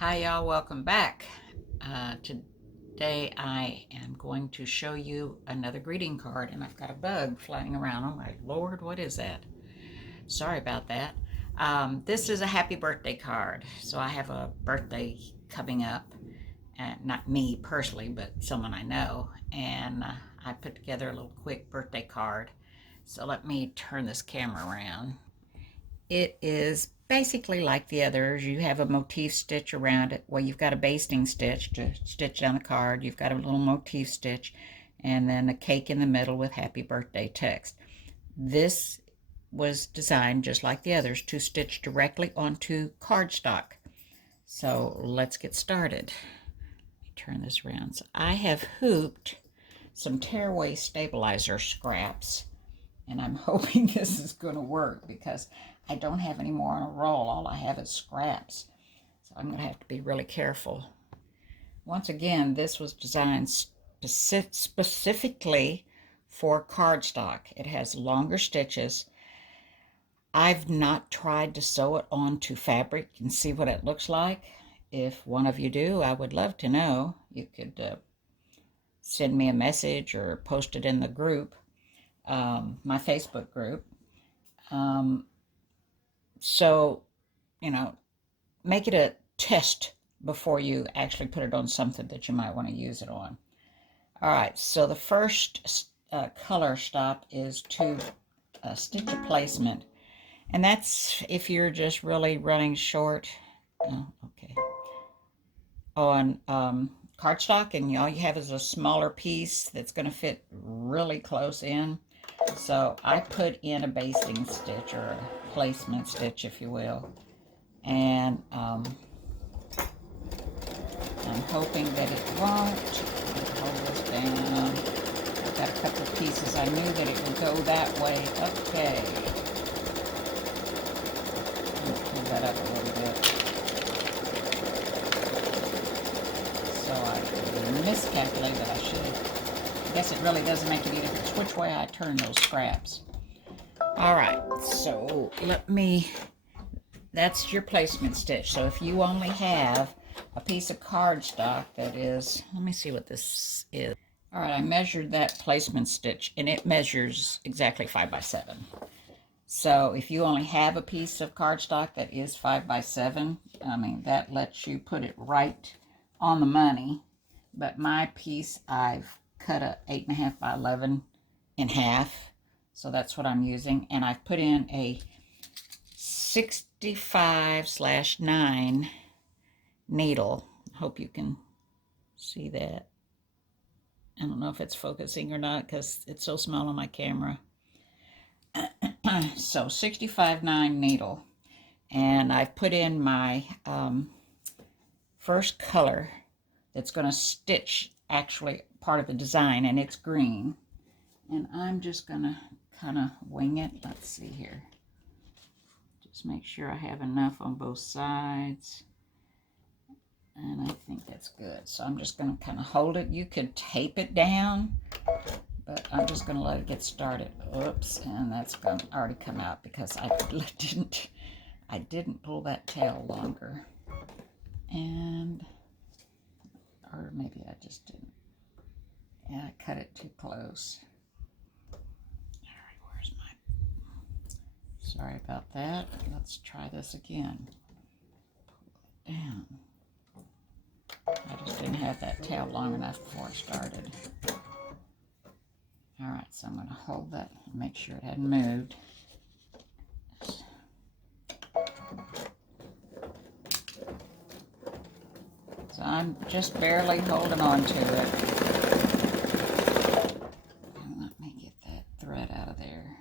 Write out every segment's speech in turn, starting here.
Hi y'all, welcome back. Today I am going to show you another greeting card, and I've got a bug flying around. Oh my Lord, what is that? Sorry about that. This is a happy birthday card. So I have a birthday coming up, and not me personally, but someone I know, and I put together a little quick birthday card. So let me turn this camera around. It is basically like the others. You have a motif stitch around it. Well, you've got a basting stitch to stitch down the card. You've got a little motif stitch and then a cake in the middle with happy birthday text. This was designed just like the others to stitch directly onto cardstock. So let's get started. Let me turn this around. So I have hooped some tearaway stabilizer scraps, and I'm hoping this is going to work because I don't have any more on a roll. All I have is scraps. So I'm going to have to be really careful. Once again, this was designed specifically for cardstock. It has longer stitches. I've not tried to sew it onto fabric and see what it looks like. If one of you do, I would love to know. You could send me a message or post it in the group, my Facebook group. So, make it a test before you actually put it on something that you might want to use it on. All right, so the first color stop is to stitch a placement. And that's if you're just really running short. Oh, okay. On cardstock, and all you have is a smaller piece that's going to fit really close in. So I put in a basting stitch, or a placement stitch, if you will, and I'm hoping that it won't. Hold this down. I've got a couple of pieces. I knew that it would go that way. Okay. Pull that up a little bit. So I miscalculated. I should have. I guess it really doesn't make any difference which way I turn those scraps. All right, so that's your placement stitch. So if you only have a piece of cardstock that is, let me see what this is. All right, I measured that placement stitch, and it measures exactly 5 by 7. So if you only have a piece of cardstock that is 5 by 7, that lets you put it right on the money. But my piece, I've cut a 8.5 by 11 in half. So that's what I'm using. And I've put in a 65/9 needle. Hope you can see that. I don't know if it's focusing or not because it's so small on my camera. So 65/9 needle. And I've put in my first color that's going to stitch actually part of the design, and it's green. And I'm just going to kind of wing it. Let's see here. Just make sure I have enough on both sides. And I think that's good. So I'm just going to kind of hold it. You could tape it down, but I'm just going to let it get started. Oops, and that's going to already come out because I didn't pull that tail longer. And, or maybe I just didn't. Yeah, I cut it too close. Sorry about that. Let's try this again. Pull it down. I just didn't have that tail long enough before I started. All right, so I'm going to hold that and make sure it hadn't moved. So I'm just barely holding on to it. And let me get that thread out of there.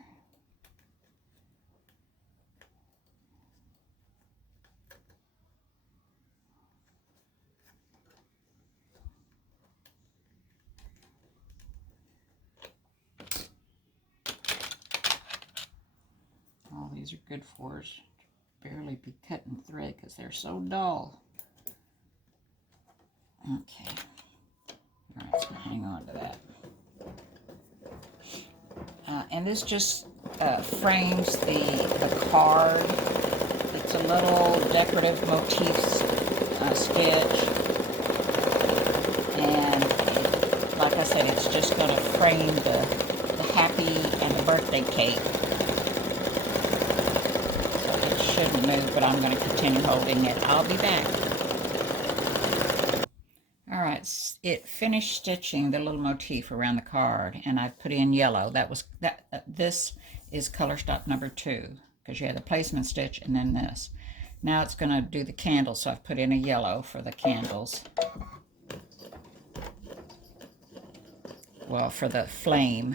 All these are good for us. Barely be cutting thread because they're so dull. Okay. All right, so hang on to that. And this just frames the card. It's a little decorative motifs my stitch, and like I said, it's just going to frame the happy and the birthday cake. So it shouldn't move, but I'm going to continue holding it. I'll be back. Alright, it finished stitching the little motif around the card, and I put in yellow. This is color stop number 2, because you have the placement stitch and then this. Now it's going to do the candles, so I've put in a yellow for the candles. Well, for the flame.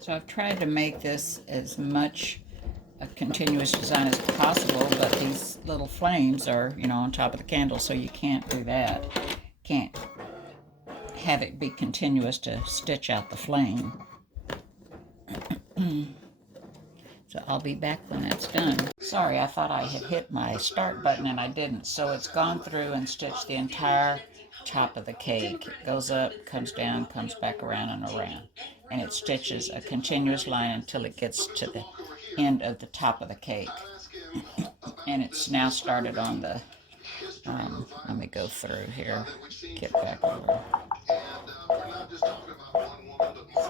So I've tried to make this as much a continuous design as possible, but these little flames are, you know, on top of the candle, so you can't do that. Can't have it be continuous to stitch out the flame. So I'll be back when that's done. Sorry, I thought I had hit my start button and I didn't. So it's gone through and stitched the entire top of the cake. It goes up, comes down, comes back around and around. And it stitches a continuous line until it gets to the end of the top of the cake. And it's now started on the, let me go through here, get back over.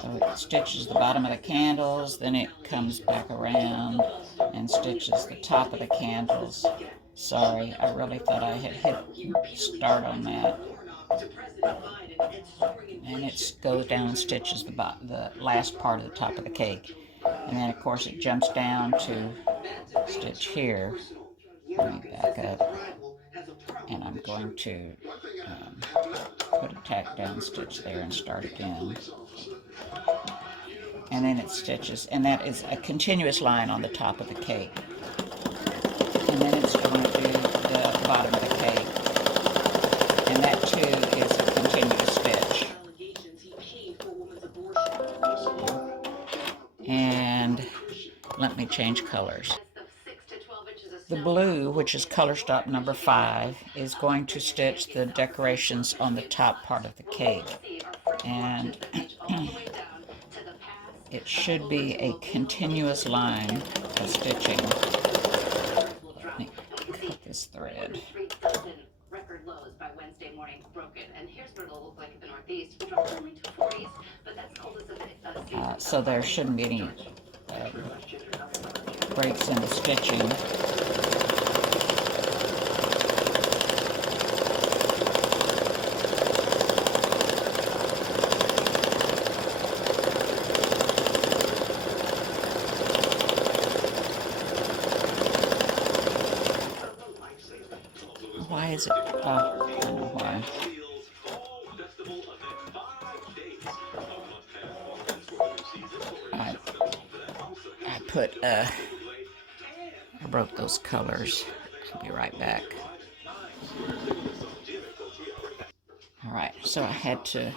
So it stitches the bottom of the candles, then it comes back around and stitches the top of the candles. Sorry, I really thought I had hit start on that. And it goes down and stitches the last part of the top of the cake. And then, of course, it jumps down to stitch here. Let me back up. And I'm going to put a tack down stitch there and start again. And then it stitches, and that is a continuous line on the top of the cake. And then it's going to do the bottom of the cake. And that too is a continuous stitch. And let me change colors. The blue, which is color stop number 5, is going to stitch the decorations on the top part of the cake. And it should be a continuous line of stitching. Let me cut this thread. So there shouldn't be any breaks in the stitching. Why is it? Oh, I don't know why. I broke those colors. I'll be right back. Alright, so I had to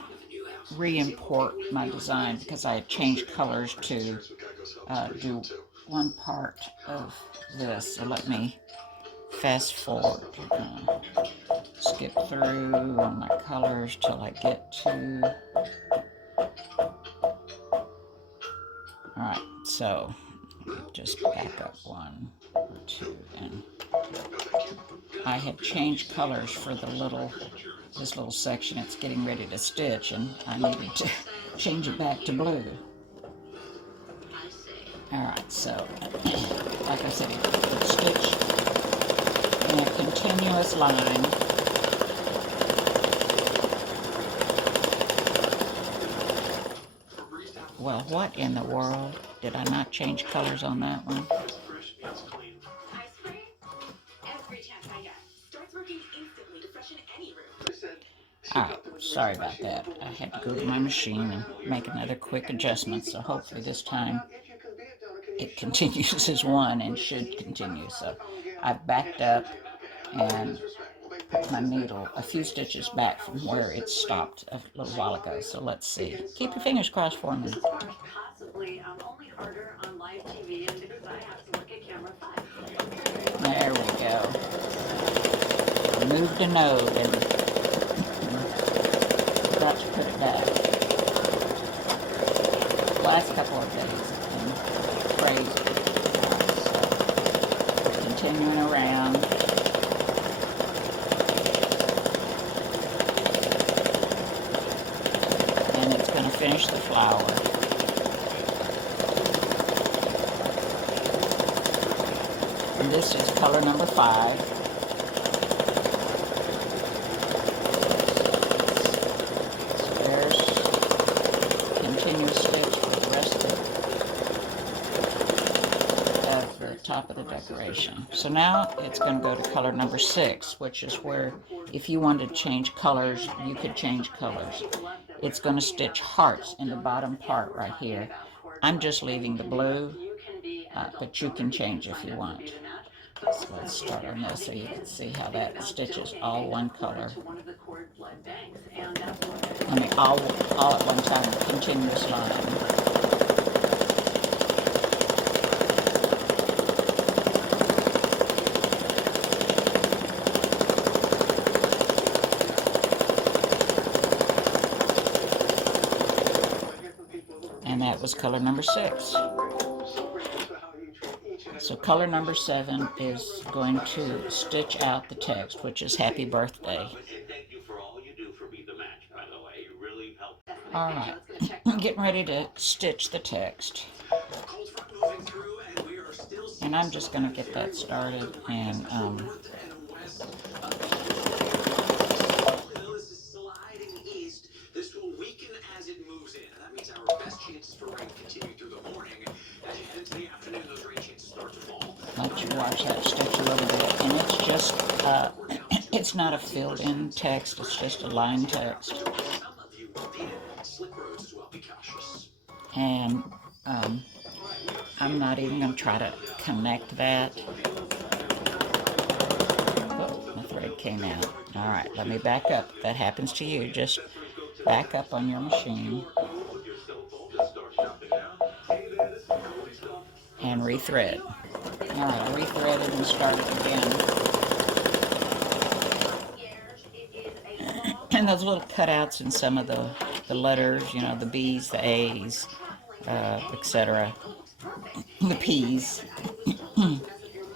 re-import my design because I had changed colors to do one part of this. So let me fast forward. Skip through on my colors till I get to... Alright, so just back up 1 or 2, and I had changed colors for this little section. It's getting ready to stitch, and I needed to change it back to blue. Alright, so like I said, it's stitched in a continuous line. Well, what in the world? Did I not change colors on that one? Alright, sorry about that. I had to go to my machine and make another quick adjustment, so hopefully this time it continues as one and should continue. So I've backed up and put my needle a few stitches back from where it stopped a little while ago. So let's see. Keep your fingers crossed for me. There we go. Moved a node and forgot to put it back. last couple of days have been crazy. So, continuing around. And it's going to finish the flower. And this is color number 5. Top of the decoration. So now it's going to go to color number 6, which is where if you wanted to change colors, you could change colors. It's going to stitch hearts in the bottom part right here. I'm just leaving the blue, but you can change if you want. So let's start on this so you can see how that stitches all one color. I mean all at one time, continuous line. And that was color number 6. So color number 7 is going to stitch out the text, which is happy birthday. Alright, I'm getting ready to stitch the text. And I'm just going to get that started and let you watch that stitch a little bit. And it's just, it's not a filled-in text, it's just a line text. And I'm not even going to try to connect that. Oh, my thread came out. Alright, let me back up. If that happens to you, just back up on your machine and rethread. Alright, I rethreaded and started again. And those little cutouts in some of the letters, you know, the B's, the A's, etc. The P's.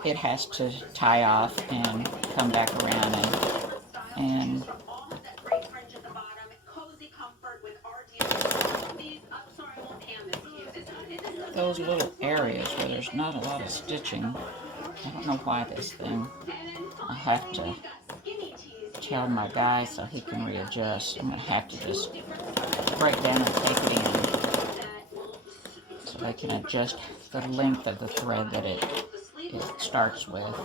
It has to tie off and come back around and those little areas where there's not a lot of stitching. I don't know why this thing. I have to tell my guy so he can readjust. I'm going to have to just break down and take it in so I can adjust the length of the thread that it starts with.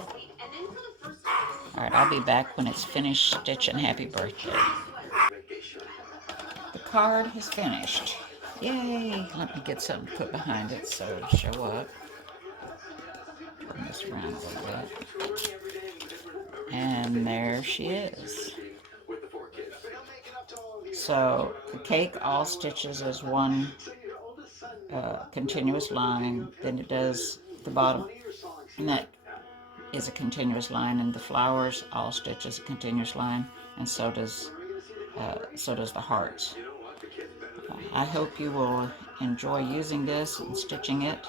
Alright, I'll be back when it's finished stitching happy birthday. The card is finished. Yay! Let me get something to put behind it so it'll show up. Turn this around a little bit. And there she is. So the cake all stitches as one continuous line. Then it does the bottom, and that is a continuous line. And the flowers all stitch as a continuous line, and so does the hearts. I hope you will enjoy using this and stitching it,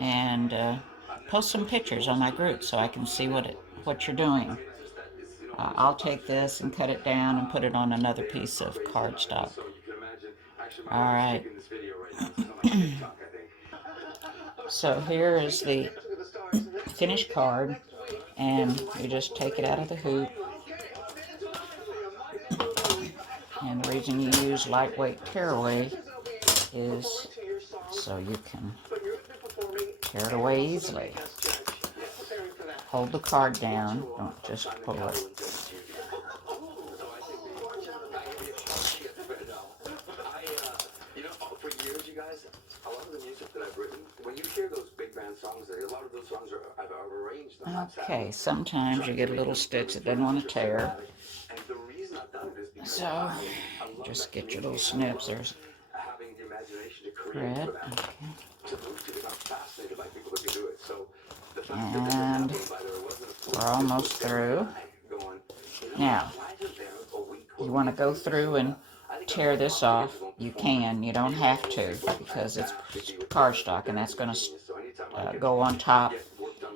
and post some pictures on my group so I can see what you're doing. I'll take this and cut it down and put it on another piece of cardstock. Alright. So here is the finished card, and you just take it out of the hoop. And the reason you use lightweight tearaway is so you can tear it away easily. Hold the card down, don't just pull it. For years, you guys, a lot of the music that I've written, when you hear those big band songs, a lot of those songs I've arranged them. Okay, sometimes you get a little stitch that doesn't want to tear. So, just get your little snips. There's thread. Okay. And we're almost through. Now, you want to go through and tear this off you can. You don't have to, because it's cardstock, and that's going to go on top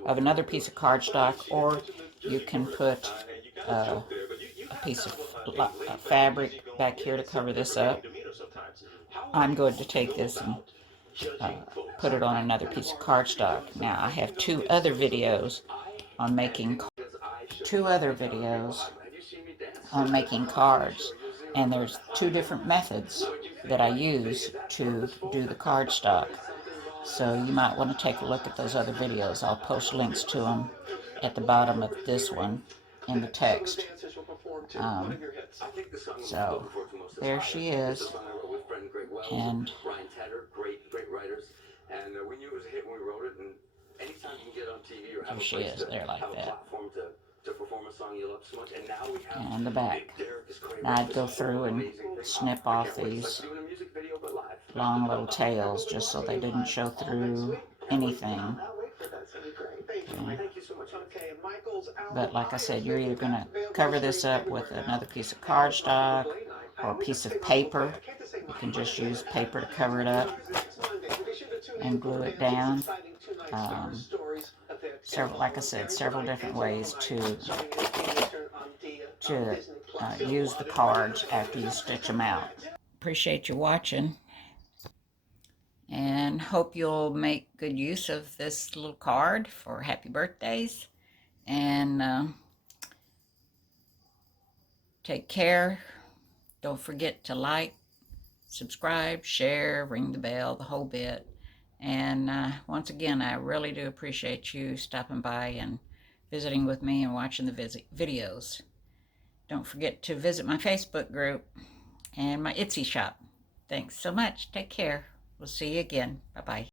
of another piece of cardstock, or you can put a piece of fabric back here to cover this up. I'm going to take this and put it on another piece of cardstock. Now, I have two other videos on making cards, and there's two different methods that I use to do the cardstock. So you might want to take a look at those other videos. I'll post links to them at the bottom of this one in the text. So there she is, and there she is, there like that. And the back. Now I'd go through and snip off these long little tails just so they didn't show through anything. Okay. But like I said, you're either going to cover this up with another piece of cardstock or a piece of paper. You can just use paper to cover it up and glue it down. Like I said, several different ways to use the cards after you stitch them out. Appreciate you watching, and hope you'll make good use of this little card for happy birthdays. And take care. Don't forget to like, subscribe, share, ring the bell, the whole bit. And once again, I really do appreciate you stopping by and visiting with me and watching the videos. Don't forget to visit my Facebook group and my Etsy shop. Thanks so much. Take care. We'll see you again. Bye-bye.